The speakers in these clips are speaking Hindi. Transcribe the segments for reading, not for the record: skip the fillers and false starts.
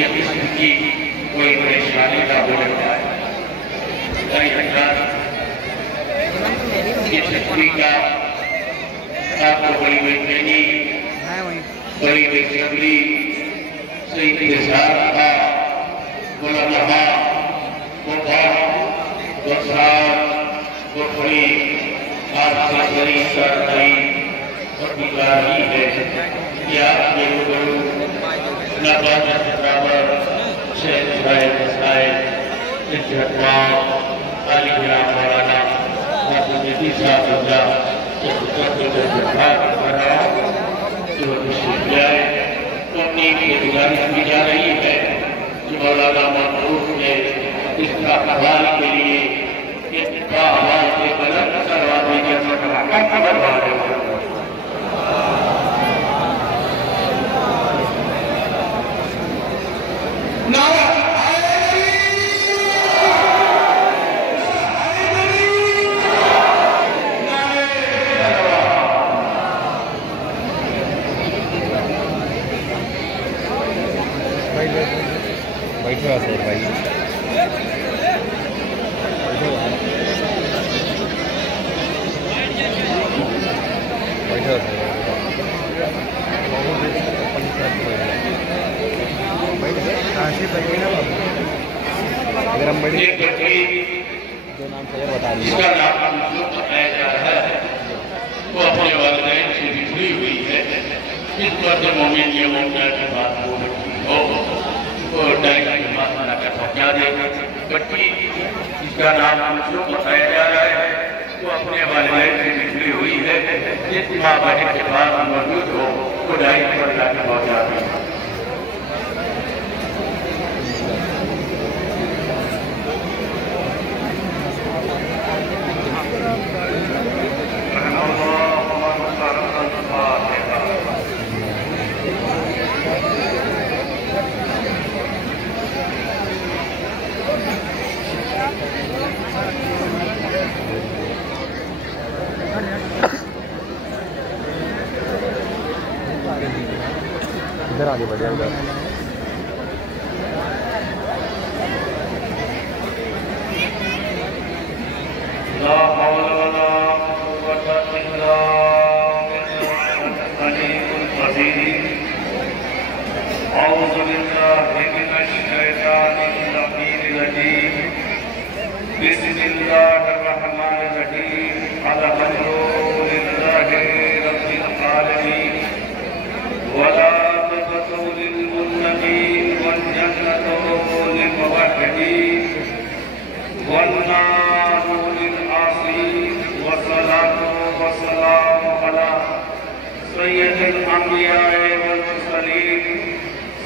किसी किस्म की कोई परेशानी ना हो जाए। ये छठी का आपको बड़ी बेचैनी, बड़ी बेसब्री से इंतजार था। बोला रहा वो थोड़ी आपसे गरीब कर रही और बिगाड़ी है कि आपके गुरु न बराबर से अली गुलाम मौलाना नबी साहब होगा अपनी गुजारिश की जा रही है कि मौलाना मखलूक ने इसका हवाल के लिए इसका हवाल से गलत करवा देने करवा दे। बैठो सर भाई, बैठो अगर हम बैठे जो नाम खबर बता रही इसका नाम बताया जा रहा है वो अपने वालिदैन से बिछड़ी हुई है। इस पर जो मोमिन ये मुमकिन की बात हो हो वो डायरेक्ट के पास मना कर पहुंचा देगा। बच्ची इसका नाम जो बताया जा रहा है वो अपने वालिदैन से बिछड़ी हुई है। जिस माँ बहन के पास मौजूद हो वो डायरेक्ट पर जाकर पहुंचा देगा। इधर आगे बढ़िया उधर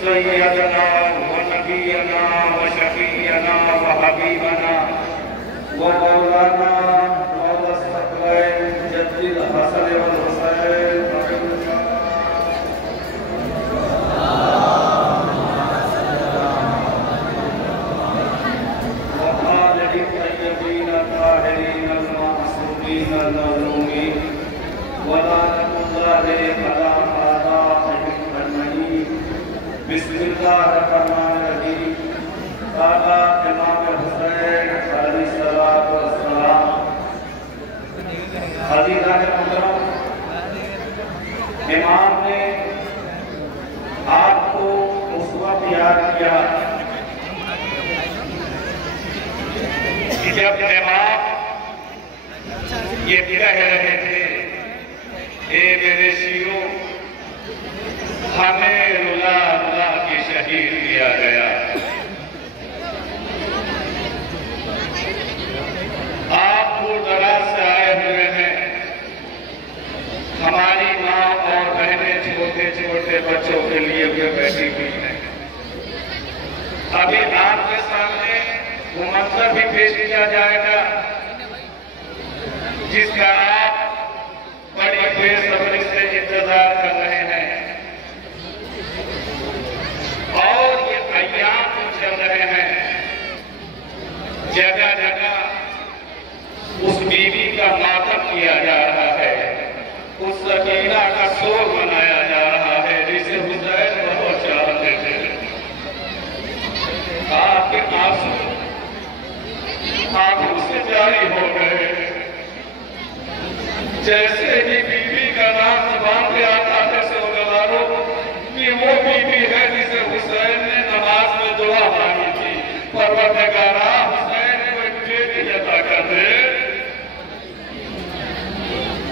सैयदना व नबीना व शफीना व हबीबना व मौलाना मौला सक़लैन जद्दिल हसन वल हुसैन व आलिहि तय्यबीन ताहिरीन अल-मासूमीन अल-मज़लूमीन व लानतुल्लाहि अला आदाइहिम अजमईन। बिस्मिल्लाहिर्रहमानिर्रहीम। काला इमाम हुसैन अलैहिस्सलातु वस्सलाम। अज़ीज़ान मुहतरम, इमाम ने आपको उस वक्त याद किया कि जब इमाम ये कह रहे थे, ए मेरे शियों, हमें रुला रुला के शहीद किया गया। आप दूर दराज से आए हुए हैं, हमारी माँ और बहनें छोटे छोटे बच्चों के लिए भी बैठी हुई हैं। अभी आपके सामने वो मंजर भी पेश किया जाएगा जिसका आप बड़ी बेसब्री से इंतजार कर रहे हैं। और ये अय्याम जो चल रहे हैं, जगह जगह उस बीवी का मातम किया जा रहा है, उस सकीना का शोक मनाया जा रहा है जिसे हुसैन बहुत चाहते थे। जैसे ही बीवी का नाम जबान पे आता है सौगवारों कि वो बीवी है जिसे हुसैन ने नमाज में दुआ मांगी थी, परवरदिगारा हुसैन को एक बेटी अता कर दे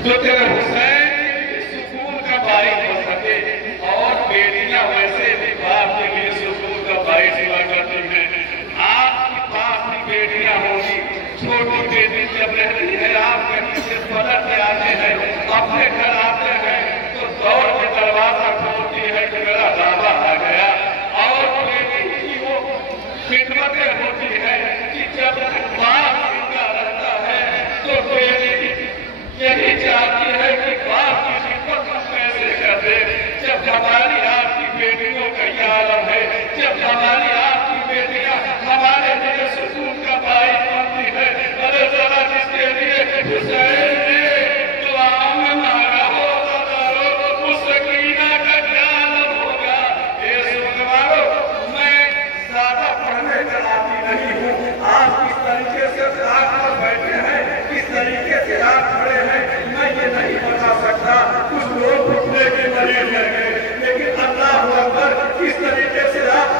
जो तेरे हुसैन के सुकून का बाइस हो सके। और बेटियां वैसे भी बाप के लिए सुकून का बाइस हुआ करती हैं। आपके पास भी बेटियां होगी, छोटी बेटी जब रहती है आप कहीं से पलट के आते हैं, अपने घर आते हैं तो दौड़ के दरवाजा खोलती है कि मेरा बाबा आ गया। और बेटी की वो खिदमतें होती है कि जब बाप जिंदा रहता है तो बेटी यही चाहती है कि बाप की खिदमत हम कैसे कर दे। जब हमारी आपकी बेटियों का ये आलम है, जब हमारी आपकी बेटियां हमारे लिए सुकून का बाइस बनती है, अरे जरा जिसके लिए हुसैन ने दुआ में मांगा होगा उस सकीना का क्या आलम होगा। ये सुनवारो, मैं ज्यादा पढ़ने चलाती नहीं हूँ, आप किस तरीके से साथ पर बैठे हैं, किस तरीके से आप खड़े हैं, मैं ये नहीं बता सकता। कुछ लोग घुटने के मरीज हैं, लेकिन अल्लाह अकबर किस तरीके से आप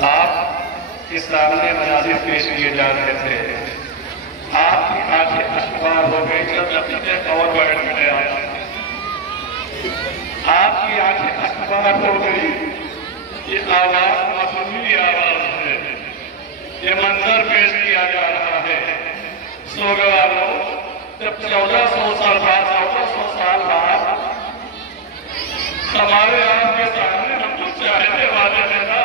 आप इस सामने मनाजिर पेश किए जा रहे थे, आपकी आंखें अखबार हो गई जब नतीजे और बैठ गए। आपकी आंखें अखबार हो गई। ये आवाज मासूमी आवाज है, ये मंजर पेश किया जा रहा है। स्लोगन वालों, जब 1400 साल बाद, 1400 साल बाद हमारे आपके सामने हम तो चाहने वाले हैं ना,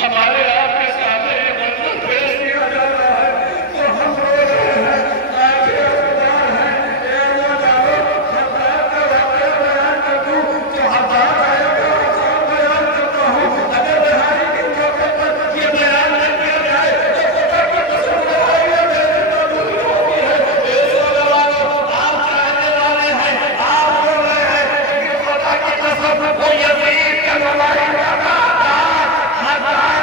हमारे आपके सामने ये मंजर पेश किया जा रहा है तो हम रो रहे हैं, आंखें अखबार हैं। ये वो जाओ सरकार का वाक़या बयान कर दूं तो हजार आएगा, 100 बयान करता हूँ। अगर रिहाई के मौके पर ये बयान नहीं किया जाए तो खुदा की कसम रिहाई मेरे कबूल होती है। आप चाहने वाले हैं, आप रो रहे हैं, ये खुदा की कसम वो यजीद का गवाही लगा हजार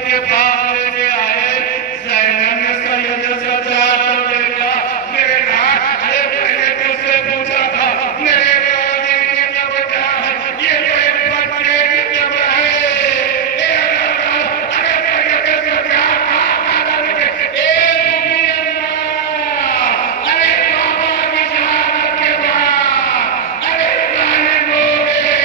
के पास लेके आए, ज़ैनब ने सैयद सज्जाद को देखा, मेरे नाथ, अरे मैंने तुझसे पूछा था, मेरे दादी की कब्र क्या है? ये तो एक बच्चे की कब्र है। अरे सैयद सज्जाद, ए मुबी अल्लाह, अरे बाबा की शहादत के बाद, अरे जालिम हो गए,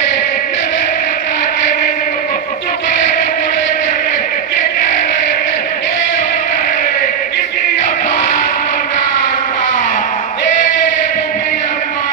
मेरे चचा के जिस्म को टुकड़े टुकड़े करके ये कह रहे थे, ए इसकी अब्बास को नाम था, ए मुबी अम्मा,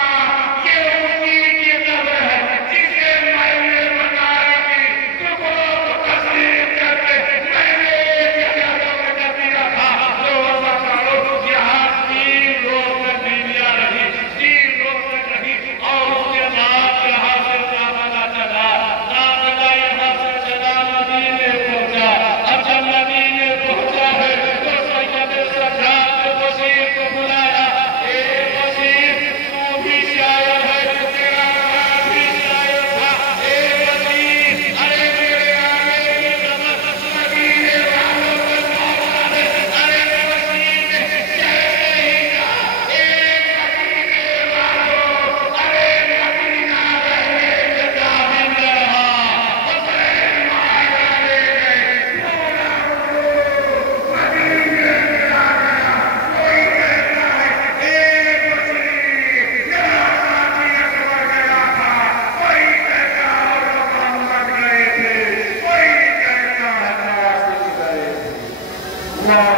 ये उसी की कब्र है जिसे मैंने बनाई थी, टुकड़ों को तस्लीम करके मैंने एक जगह में कर दिया था। तो बताओ, यहाँ 3 रोज में बीवियां रही, 3 रोज में रही, और उसके बाद यहाँ से काफिला चला, काफिला यहाँ से चला, मदीने पहुंचा। अब जब मदीने पहुंचा है तो सैयद सज्जाद ने बशीर को बुलाया, ए बशीर, तू भी शायर है, तेरा नाम भी शायर था, ए बशीर, अरे मेरे आने की खबर मदीने वालों को पहुंचा दे। अरे बशीर ने कहते ही कहा, ए मदीने वालों, अरे मदीना रहने के काबिल रहा, हुसैन मारा ले गए, पूरा मदीने में आ गया। कोई कहता है, ए बशीर, मेरा साथी अकबर गया था, कोई कहता है मोहम्मद गए थे, कोई कहता है कासिम गए थे। वाह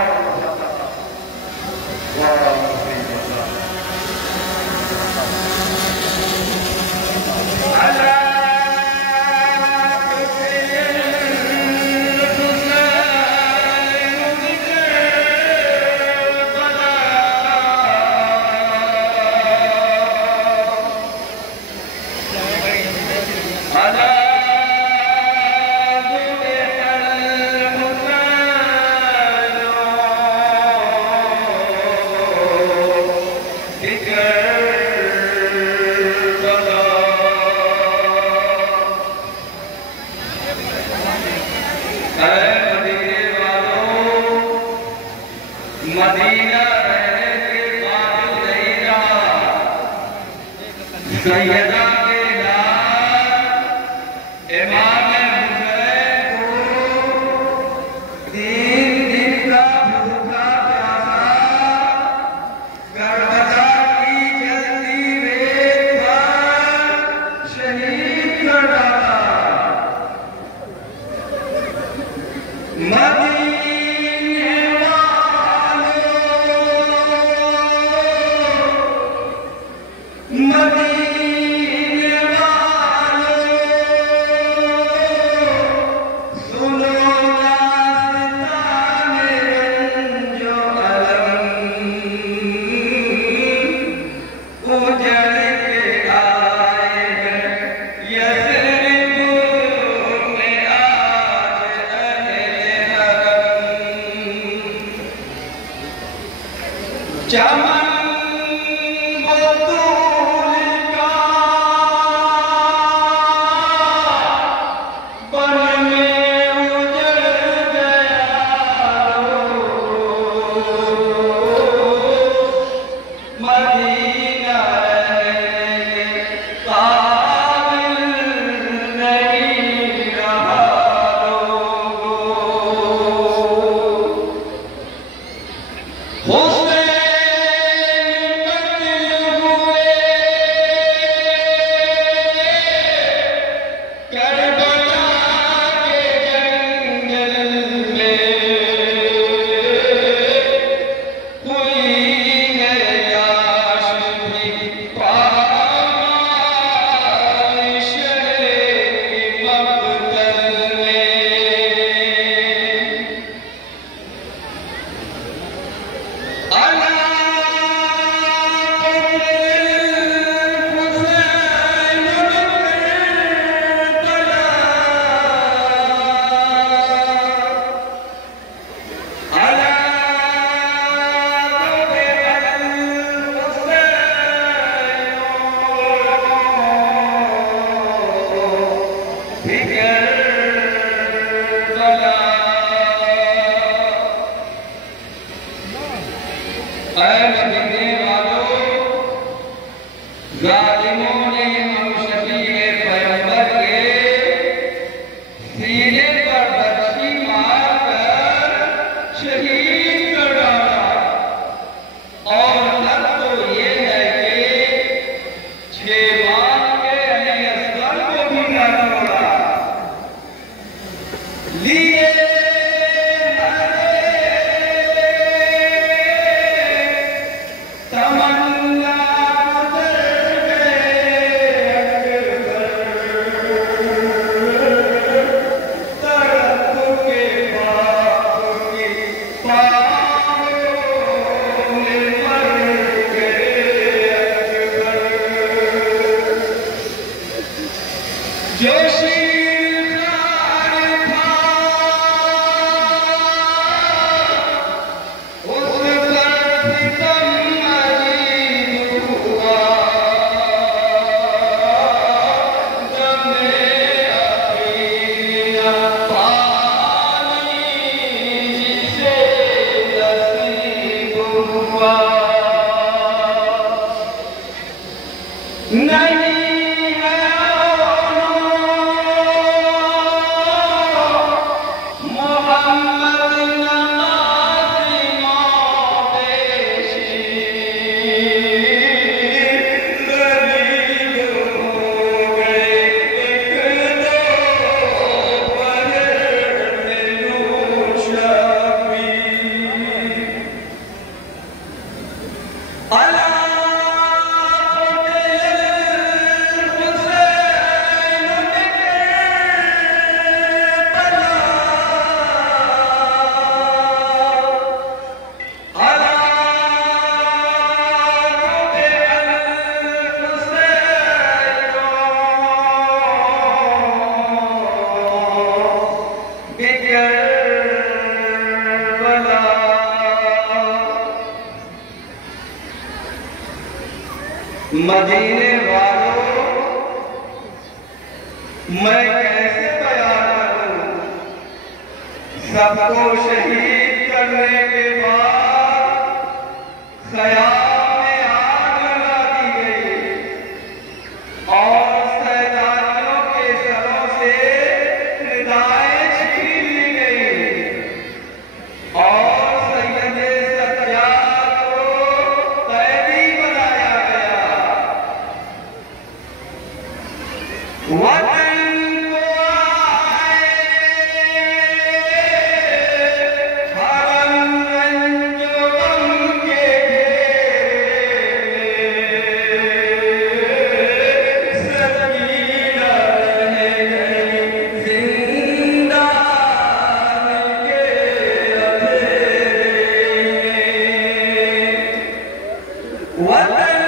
मदीना रहने के काबिल नहीं रहा। सैयदा के लाल इमाम हुसैन को 3 दिन का भूखा प्यासा करबला की जलती रेत पर शहीद कर डाला। मदीने वालों, सुनो दास्ताने रंजो अलम, उजड़ के आए हैं यस्रिब में आज अहले हरम। चमन ऐ मदीने वालों, जालिमों ने हम शफीए पैगंबर के सीने पर बरछी मारकर शहीद कर डाला। और तब तो ये है कि 6 माह के अली असगर को भी न छोड़ा। लिए तमन्ना मदीने वालों, मैं कैसे बयान करूं सबको शहीद करने के बाद ख़याम में आग लगा दी गई और सैलानियों के सरों से निदाएं छीन ली गई और सैयदे सज्जाद को कैदी बनाया गया। वतन को आए हरम रंजो गम के घेरे, सकीना रह गई जिंदान के अंधेरे। वतन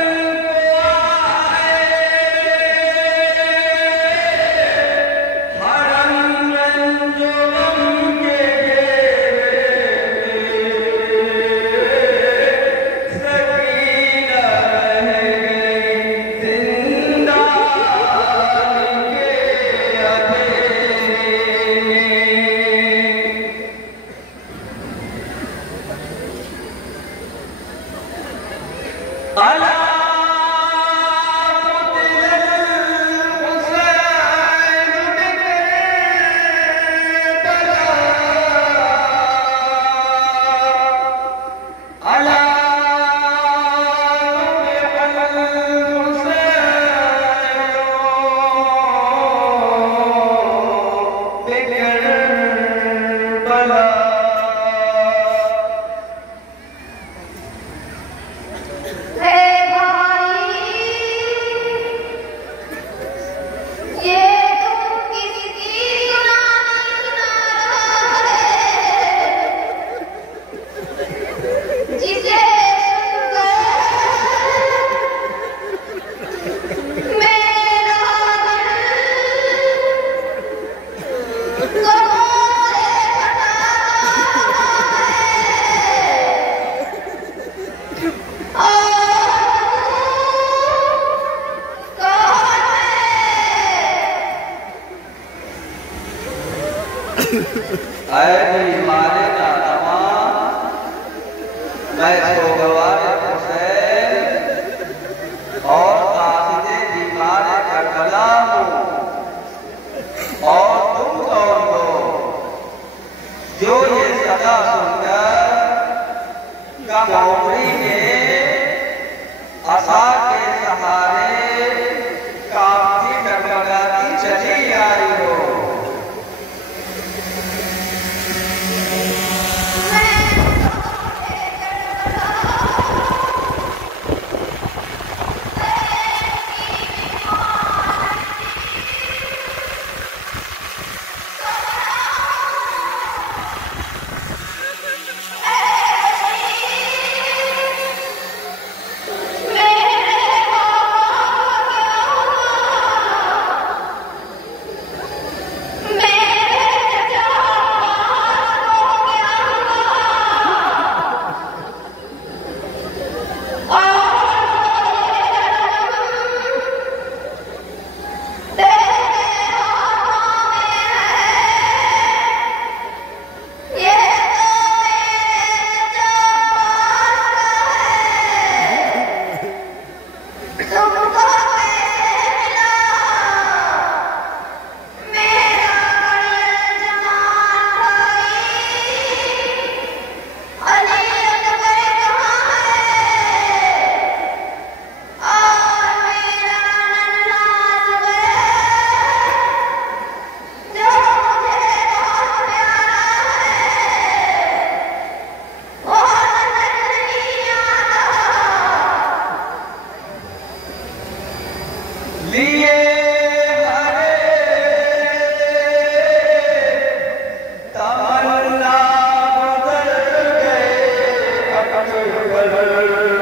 मैं लोमड़ी ने आशा के सहारे काफी डगमगाती चली आई हो। तमन्ना बदल गए